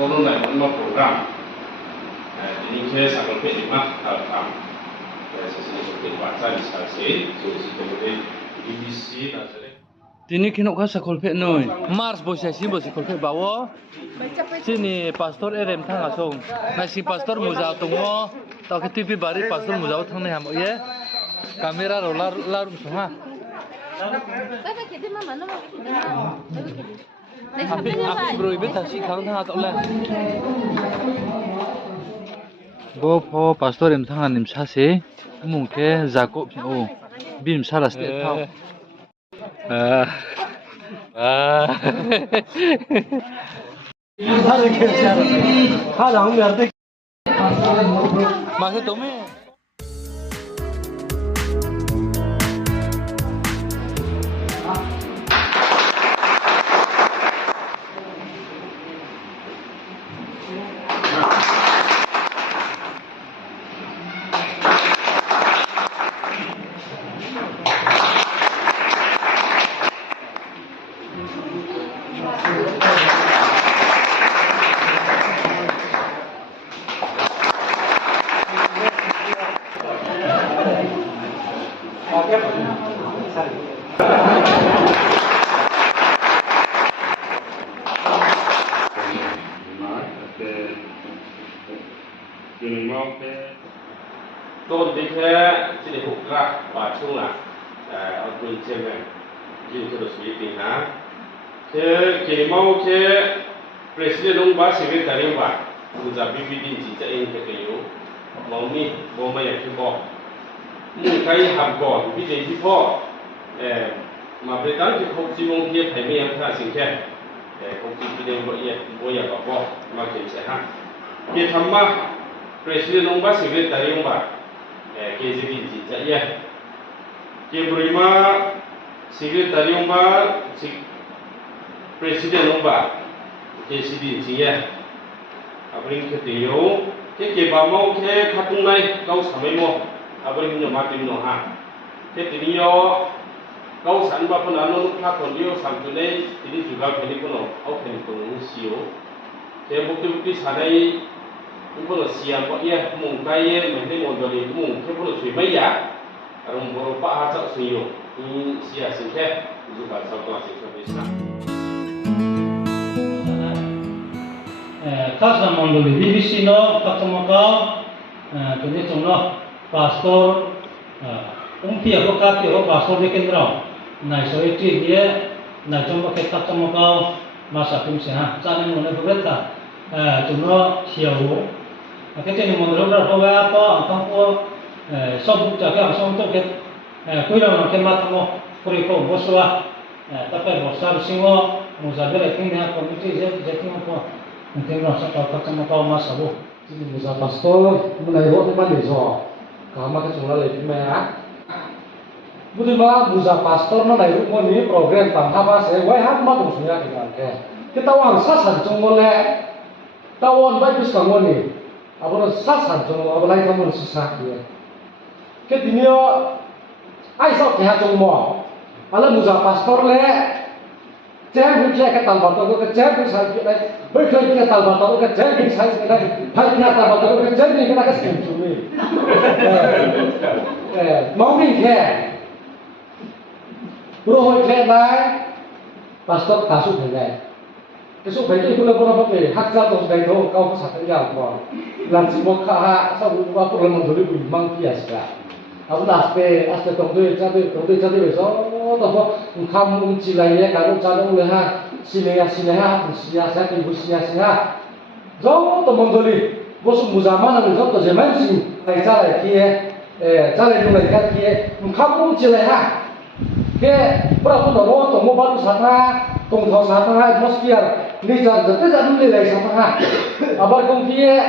Turun naik mana program. Jadi saya sangat berterima kasih sesi seperti bahasa diskusi, sesi kemudian BBC dan Tini kinok ka sa kolpe noy. Mars bo sa si kolpe bawo. Sini pastor erem thang asong. Na si pastor muzao tungmo. Ta ke TV bari pastor muzao thang ne ham ye. Kamera roller larum so ha. Kata kete mama no. Api bro ibe ta si khang thang ta la. Go pho pastor em thang anim sa se. Mung ke Jacob o. Bim saras te thau. Masih tome. Tôi đi theo chỉ để phục ra và chung là ở bên trên này chỉ cho được suy tính ha thế cái mau cái president ông bà sẽ biết cái bà bây giờ BBD chỉ cho anh cái yếu mau mi bố mày phải bỏ những cái hàm còn bây giờ thì bỏ mà bây giờ thì không chỉ mong kia phải mấy anh ta xin khen không chỉ bây giờ bây giờ bỏ mà cái sẽ ha cái thằng mà president ông bà sẽ biết cái ông bà KZB 진짜 예. Kebrima secretary umba president umba KZB 진짜 abring ketiyo ke bamau ke khatung nai kau samai mo abring nyo matim no ha ke tiniyo kau san ba pun anu kha kon dio samjune tini juga pheli kono au pheli kono sio ke bukti sadai Umpo siam kok ya mungkai mende modali mung ke pun sui baya arung boro pa ha suyo ni sia singke juga satu asing bisa khasa mondoli BBC no katomaka kene chongno pastor umpia ko ka ti ho pastor de kendra nai soiti dia na chomba ke katomaka masa tum se ha chane mone bogeta chongno hiao cái tên mình lúc đó thôi có không có xong cho cái xong tốt cái cuối đầu cái mặt không có đi không có số tập cái một sao sinh hoa một giờ cái cái này có cái gì cái không có cái nó sẽ có các cái mà mà sao thì một giờ pastor mình này hốt cái để dò cả mà cái chúng nó lấy cái mẹ á bữa mà một giờ pastor nó này lúc này program tạm hapa sẽ quay hát mà cũng suy nghĩ cái tao ăn sát sản trong môn lẽ tao ăn bách biết cả môn này Abang sasan jong abang lain kamu susah dia. Ketinio, ai sok kehat jong mo. Alam muza pastor le, jangan berjaya ke talbat atau ke jangan berjaya ke berjaya ke talbat atau ke jangan berjaya ke hari ke talbat atau ke jangan berjaya ke sejumlah. Mau ni ke, roh ke lai, pastor kasut ke. Cái số bảy cái nó có về hắc ra tổng đại thôi cao sát cái nào mà làm chỉ một khá sau qua cuộc làm một cái mang kia cả ông aste tổng队cha tôi về số đó không chỉ là cái cả ông cha ôngเลยha xin ha saya ibu ha do to mondoli bos muzaman là do to zaman xin này cha lại kia cha lại dùng lại cái kia không chỉ là ha cái berapa dolar to mobile sana tong thau sana atmosphere ni jar jate janum le lai sana abar kong kia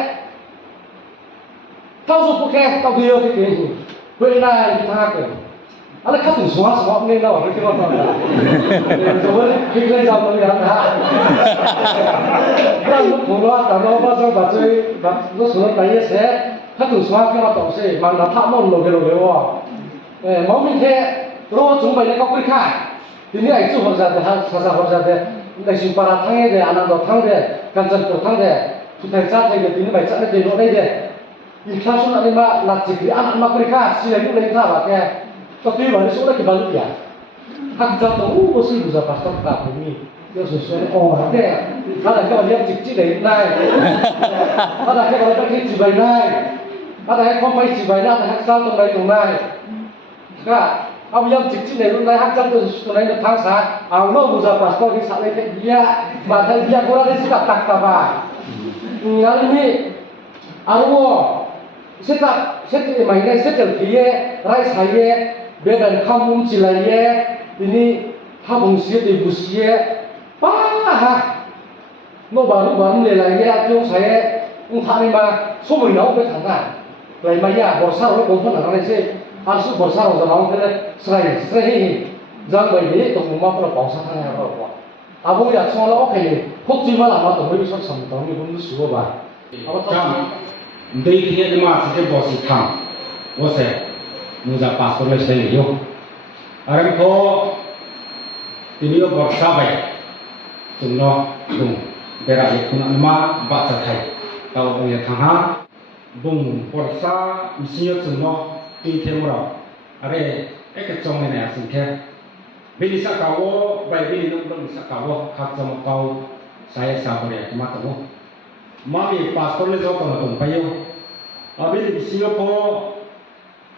tau su puke tau dio ke ke we na ki tha ke ala kha tu suwa ne na wa ke ma ta so ke le ja ma ya ta ra mu lo ta no ba so ba choi ba no so ta ye se kha tu suwa ke ma ta se ma na tha mo lo ke wa mo mi ke ro chung bai le ko kri kha thì như anh chú học ra thì sa sa học ra thì ในสิปาราทั้งเดอนันต์ทั้งเดกันจันทร์ทั้งเดทุกท่านชาติไทยที่นี่ไปจัดในโน่นได้อีกครั้งสุดอันนี้มาหลักจิตอันมาคริกาสิ่งที่เลยท่าว่าแกก็ที่วันนี้สุดที่บาลุยาหักจับตัวก็สิ่งที่จะพัฒนาต่อไปนี้เดี๋ยวสุดๆโอ้เดี๋ยวถ้าได้ก็เรียกจิตจิตเลยได้ถ้าได้ก็เรียกจิตจิตไปได้ถ้าได้ความไปจิตไปได้แต่หักจับตรงไหนตรงไหนก็เอาเรียกจิตจิตเลยตรงไหนหักจับตรงไหนในทางสายเอาโน้ตบุษบาสก็ที่สักเลยdia batal dia kurang dari sikap tak tabar ngal ini arwo setak setak mainai setak dia rai saya bedan kampung cilaya ini habung sia di busia pah no baru lelaya tu saya entah ni mah semua nak ke sana lai maya borsa orang konflik nak ni sih asu borsa orang orang kena serai jangan bagi tu rumah kalau bangsa tanah apa Abu ya soal okey, kok cuma lama tu boleh bisa sampai ni pun sudah bah. Jam, dari dia cuma saja bosi kam, bosi, muda pastor le saya yo. Orang ko, ini yo borsa baik, cuma bung, berai kuna nama baca kai, kalau punya tangha, bung borsa mesti yo cuma di temura, are, cong ni asyik ke. Bini sakawo, baik bini nunggu sakawo, hak sama kau saya sabar ya cuma kamu. Mami pastor le jauh kamu tuh payo. Abis di Singapura,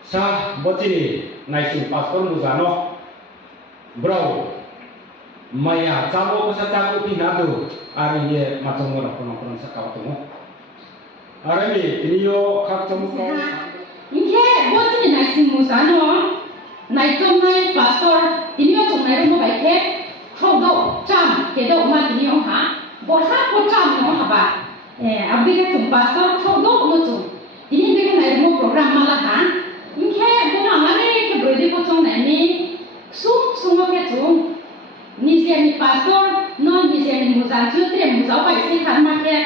sah bocini naikin pastor muzano, bro. Maya cawo kusa cawo pinado, hari ini macam orang konon sakawo tuh. Hari ini yo hak sama kau. Ini bocini naikin muzano. Nai trong nai pastor ini yo trong nai rumah baik ke kau do jam ke do umat ini yo ha bosa ko jam yo ha ba abdi ke trong pastor kau do umat trong ini dia nai rumah program malah ha ini ke bukan mana ke berada ko trong nai ni sung ke trong ni ni pastor non ni ni muzal jutre muzal baik se kan mak ke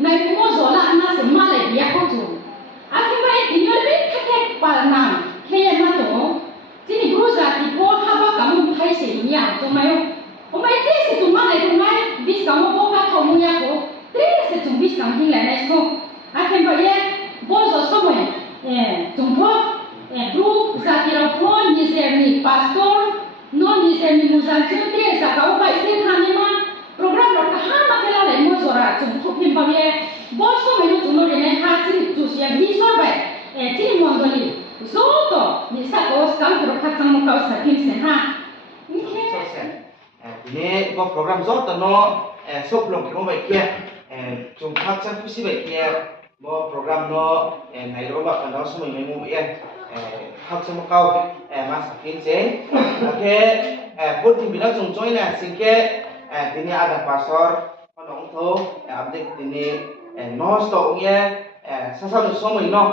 nai rumah zola anak semale dia ko trong akibat ini lebih ke parnam ke yang tu Jadi guru zati ko haba kamu hai se niya to mayo. O mai te se tu mana tu mai bis kamu ko ka kamu ya ko. Tre se tu bis kamu hin la na ko. Akan ba ye bozo somo tum ko guru zati ro ko ni se ni pastor no ni se ni muzal tre sa ka o ba se thani ma program ro ka ha ma kala le mo zora tum ko pim ba ye bozo me no tu no ne ha ti tu sia ni so ba ti mondoli Zoto, ni sa ko sekarang berkat sama kau sakin senha. Ini kau program Zoto no, sebelum kita baik ya, jumpa cak kusi baik ya, mau program no, naik robak kan semua yang mau ya, hak sama kau, mas sakin sen. Oke, pun bilang join ya, singke, ini ada pastor, orang tu, update ini, no stoknya, sasal semua ini no.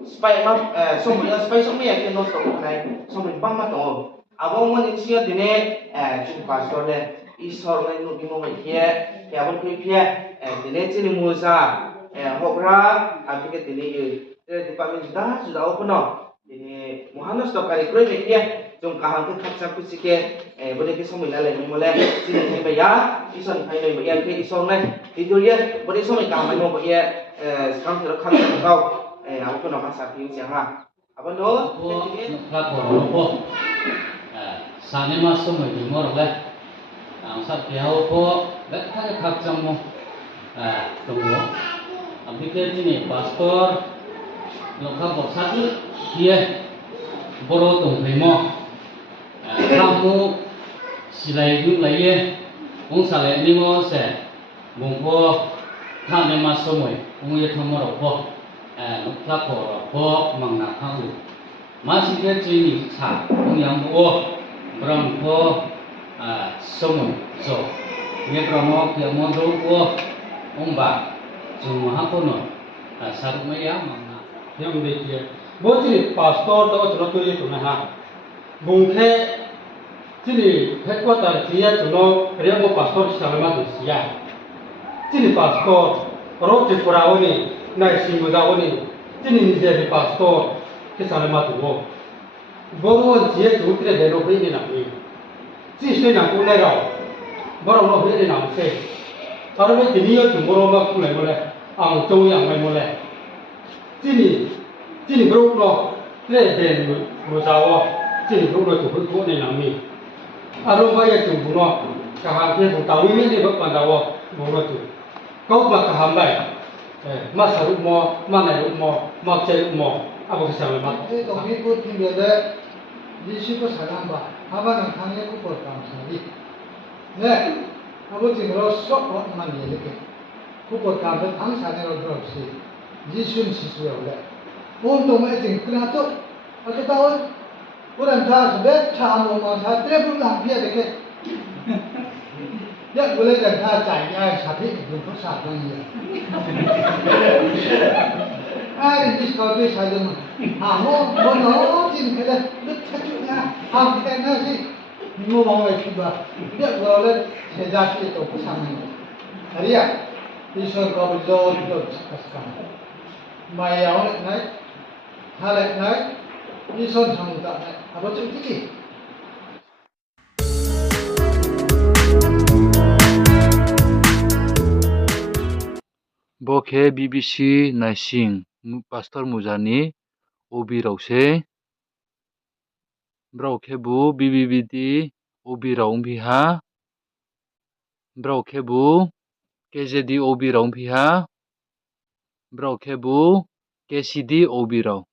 Supaya supaya semua yang kita nak tahu, semua bangsa tahu. Abang mana sih dini, jadi pastor le, isor le nu bingung macam ya abang pilih dini cini musa, hokra, abis itu dini department sudah open no, dini Muhammad stok kali kru macam jom kahang ke kapsa kusike, boleh kita semua le, mulai cini cini bayar, isor ni le bayar ke isor le, itu dia boleh semua kahang mana bayar, sekarang kita kahang kau. Aku nak masak ini siapa? Apa tu? Lapor, sana masuk mesti murah lah. Angsa piau po, betul tak jamu. Tunggu. Abis ini pastor, lokal bosan dia baru tunggu mo. Kamu silai dulu lagi, angsa lagi mo se, mungko sana masuk mesti, mungkin thomor po. Lapor po mangna tahu. Masih dia jadi sah, yang po, berang po, semua so. Ini berang po, yang mau po, umba, cuma apa no, satu maya mangna. Yang dia, boleh pastor tu cuma tu je tu nah. Bungke, jadi headquarter dia cuma dia po pastor selama tu sia. Jadi pastor, orang di Pulau ni. Naik simbuza oni, jadi ni jadi pastor kesalama tu. Baru dia tu tidak berubah ni nak ni. Jadi saya nak punya rau, boro no be na se aro be tini yo boro ma ku le mo le ang chou yang mai mo le chini bro no le den mo sa wo chini bro no chu ko ne na mi aro ba ya chu bu no ka ha ke bu ta wi mi ne ba pa da wo mo no chu ko ba ka ha mai ma sa ru mo ma na ru mo ma che ru mo abo sa ma 에 동이 그 팀별에 리시고 사람바 하바는 강에 그 볼감 사리 네 아버지로 쏙만 이렇게 그 볼감을 당사내로 들었지 리순 시수요래 온도에 지금 그나도 아까 온 그런 다스베 차모만 사 트래블 남피야 이렇게 야 원래 다 자기야 사비 그 사람이야 ai đi coi tôi sai rồi mà nó chim cái đấy rất chắc chắn nha hàng cái nó gì mua mong về thì bà biết rồi lên thế ra thì tôi cũng sang này thấy à đi sơn có bây giờ tôi chắc chắn mày áo lại này hai lại này đi sơn thằng ta này à bao nhiêu cái gì Bokhe BBC Naising Pastor Muzani Obi Rause Brokhe bu BBBD Obi Raung Biha Brokhe bu KZD Obi Raung Biha Brokhe bu KCD Obi Raung